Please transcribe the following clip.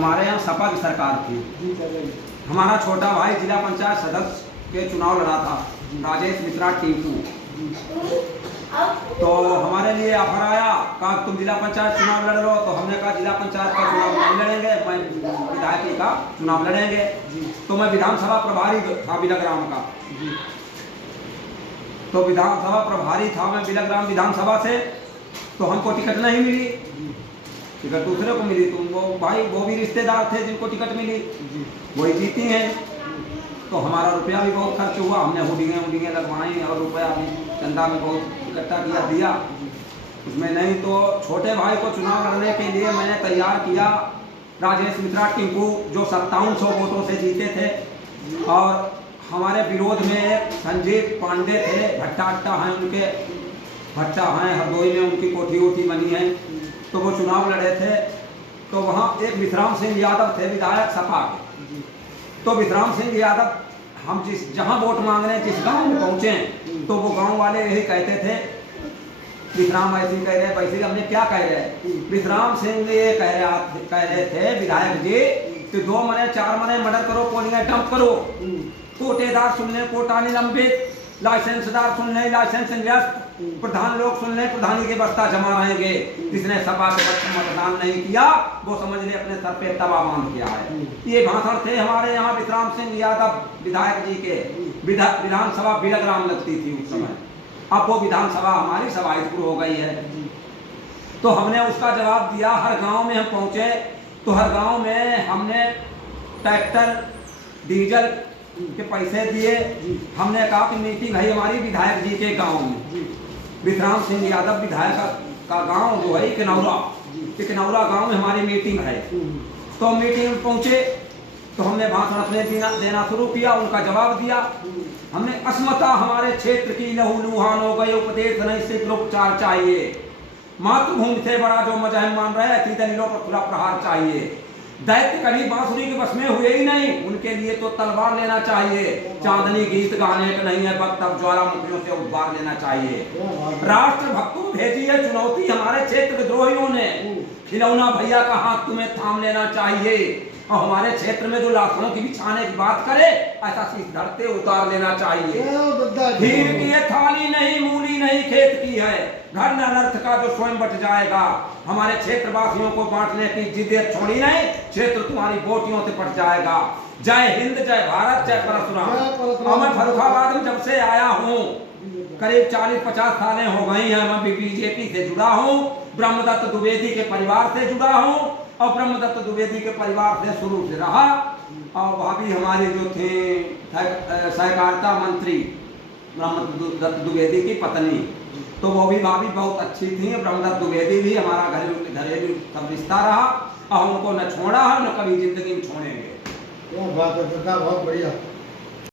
हमारे यहाँ सपा की सरकार थी। हमारा छोटा भाई जिला पंचायत सदस्य के चुनाव लड़ा था, राजेश मिश्रा टीपू। तो हमारे लिए ऑफर आया, कहा तुम जिला पंचायत चुनाव लड़ लो। तो हमने कहा जिला पंचायत का चुनाव नहीं लड़ेंगे, मैं विधायकी का चुनाव लड़ेंगे। तो मैं विधानसभा प्रभारी था बिलग्राम का, तो विधानसभा प्रभारी था मैं बिलग्राम विधानसभा से। तो हमको टिकट नहीं मिली, टिकट दूसरे को मिली। तो वो भाई वो भी रिश्तेदार थे जिनको टिकट मिली, वही जीती हैं। तो हमारा रुपया भी बहुत खर्च हुआ, हमने हुडिंगे लगवाई और रुपया भी चंदा में बहुत इकट्ठा किया दिया उसमें। नहीं तो छोटे भाई को चुनाव लड़ने के लिए मैंने तैयार किया राजेश मिश्रा टिंकू, जो 5700 वोटों से जीते थे। और हमारे विरोध में संजीव पांडे थे, भट्टा अट्टा हैं उनके, भट्टा हैं हरदोई में, उनकी कोठी वोठी बनी है। तो वो चुनाव लड़े थे। तो वहाँ एक विश्राम सिंह यादव थे विधायक सपा के। तो विश्राम सिंह यादव हम जहाँ वोट मांगने जिस गांव में पहुँचे, तो वो गांव वाले यही कहते थे, विश्राम ऐसे कह रहे वैसे हमने क्या कह रहे। विश्राम सिंह ये कह रहे थे विधायक जी कि 2 महीने 4 महीने मर्डर करो, पोलिंग डंप करो, कोटेदार सुन ले कोटा निलंबित, लाइसेंसदार सुन ले लाइसेंस निरस्त, प्रधान लोग सुन ले प्रधानी के बस्ता जमा रहेंगे। जिसने सपा के बच्चे मतदान नहीं किया वो समझ ले अपने सर पे तवा बांध के आए। ये भाषण थे हमारे यहाँ विश्राम सिंह यादव विधायक जी के। विधानसभा बिलग्राम लगती थी उस समय, अब वो विधानसभा हमारी सवाईपुर हो गई है। तो हमने उसका जवाब दिया। हर गाँव में हम पहुँचे तो हर गाँव में हमने ट्रैक्टर डीजल के पैसे दिए। हमने कहा कि मीटिंग है हमारी विधायक जी के गांव में, विश्राम सिंह यादव विधायक का गांव जो है किनौरा गांव में हमारी मीटिंग है। तो मीटिंग में पहुंचे तो हमने भाषण अपने देना शुरू किया, उनका जवाब दिया। हमने अस्मता हमारे क्षेत्र की लहू लुहान हो गए, उपदेश नहीं सिर्फ उपचार चाहिए। मातृभूमि से बड़ा जो मजहब मान रहे हैं, दलीलों पर खुला प्रहार चाहिए। दैत्य कभी बांसुरी के बस में हुए ही नहीं, उनके लिए तो तलवार लेना चाहिए। चांदनी गीत गाने का नहीं है वक्त, अब ज्वालामुखियों से उद्धार लेना चाहिए। राष्ट्र भक्तों भेजी है चुनौती हमारे क्षेत्र द्रोहियों ने, खिलौना भैया का हाथ तुम्हें थाम लेना चाहिए। और हमारे क्षेत्र में जो लाशों की बिछाने की बात करे, ऐसा शीश धरते उतार लेना चाहिए। खीर की ये थाली नहीं, मूली नहीं, खेत की है, घर नर्थ का जो स्वयं बच जाएगा। हमारे क्षेत्रवासियों को बांटने की जिद्दत छोड़ी नहीं, क्षेत्र तुम्हारी बोटियों से पट जाएगा। जय हिंद, जय भारत, जय परशुराम। मैं फर्रुखाबाद में जब से आया हूँ, करीब 40-50 सालें हो गई हैं, मैं भी बीजेपी से जुड़ा हूँ, ब्रह्मदत्त द्विवेदी के परिवार से जुड़ा हूँ और ब्रह्मदत्त द्विवेदी के परिवार से शुरू से रहा। और भाभी हमारी जो थे सहकारिता मंत्री ब्रह्मदत्त द्विवेदी की पत्नी, तो वो भी भाभी बहुत अच्छी थी। ब्रह्मदत्त द्विवेदी भी हमारा घरेलू सब रिश्ता रहा और उनको न छोड़ा है न कभी जिंदगी में छोड़ेंगे। बहुत बढ़िया।